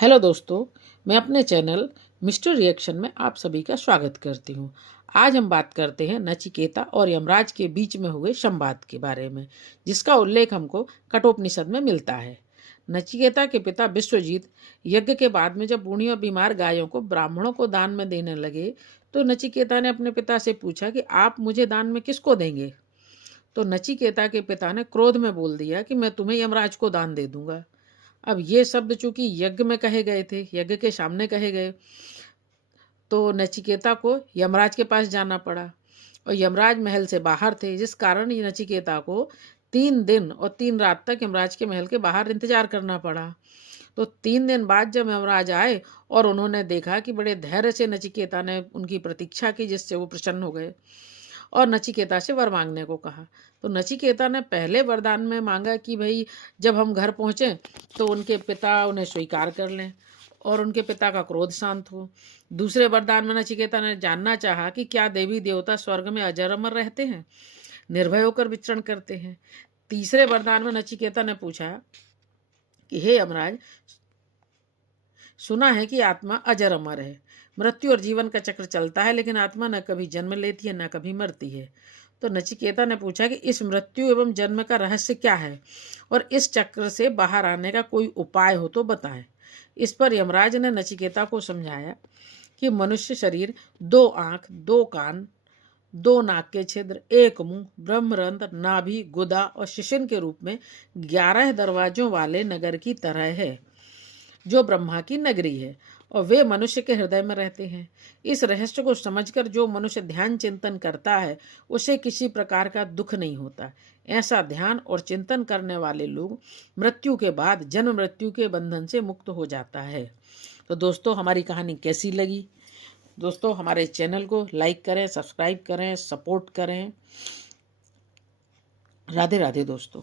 Hello दोस्तों, मैं अपने चैनल मिस्टर रिएक्शन में आप सभी का स्वागत करती हूँ। आज हम बात करते हैं नचिकेता और यमराज के बीच में हुए संवाद के बारे में, जिसका उल्लेख हमको कठोपनिषद में मिलता है। नचिकेता के पिता विश्वजीत यज्ञ के बाद में जब बूढ़ी और बीमार गायों को ब्राह्मणों को दान में देने लगे, तो नचिकेता ने अपने पिता से पूछा कि आप मुझे दान में किसको देंगे। तो नचिकेता के पिता ने क्रोध में बोल दिया कि मैं तुम्हें यमराज को दान दे दूंगा। अब ये शब्द चूंकि यज्ञ में कहे गए थे, यज्ञ के सामने कहे गए, तो नचिकेता को यमराज के पास जाना पड़ा और यमराज महल से बाहर थे, जिस कारण ये नचिकेता को 3 दिन और 3 रात तक यमराज के महल के बाहर इंतजार करना पड़ा। तो 3 दिन बाद जब यमराज आए और उन्होंने देखा कि बड़े धैर्य से नचिकेता ने उनकी प्रतीक्षा की, जिससे वो प्रसन्न हो गए और नचिकेता से वर मांगने को कहा। तो नचिकेता ने पहले वरदान में मांगा कि भाई जब हम घर पहुँचें तो उनके पिता उन्हें स्वीकार कर लें और उनके पिता का क्रोध शांत हो। दूसरे वरदान में नचिकेता ने जानना चाहा कि क्या देवी देवता स्वर्ग में अजर अमर रहते हैं, निर्भय होकर विचरण करते हैं। तीसरे वरदान में नचिकेता ने पूछा कि हे यमराज, सुना है कि आत्मा अजर अमर है, मृत्यु और जीवन का चक्र चलता है, लेकिन आत्मा न कभी जन्म लेती है न कभी मरती है। तो नचिकेता ने पूछा कि इस मृत्यु एवं जन्म का रहस्य क्या है और इस चक्र से बाहर आने का कोई उपाय हो तो बताएं। इस पर यमराज ने नचिकेता को समझाया कि मनुष्य शरीर 2 आंख, 2 कान, 2 नाक के छिद्र, 1 मुंह, ब्रह्मरंध्र, नाभि, गुदा और शिशिन के रूप में 11 दरवाजों वाले नगर की तरह है, जो ब्रह्मा की नगरी है और वे मनुष्य के हृदय में रहते हैं। इस रहस्य को समझकर जो मनुष्य ध्यान चिंतन करता है, उसे किसी प्रकार का दुख नहीं होता। ऐसा ध्यान और चिंतन करने वाले लोग मृत्यु के बाद जन्म मृत्यु के बंधन से मुक्त हो जाता है। तो दोस्तों, हमारी कहानी कैसी लगी? दोस्तों, हमारे चैनल को लाइक करें, सब्सक्राइब करें, सपोर्ट करें। राधे राधे दोस्तों।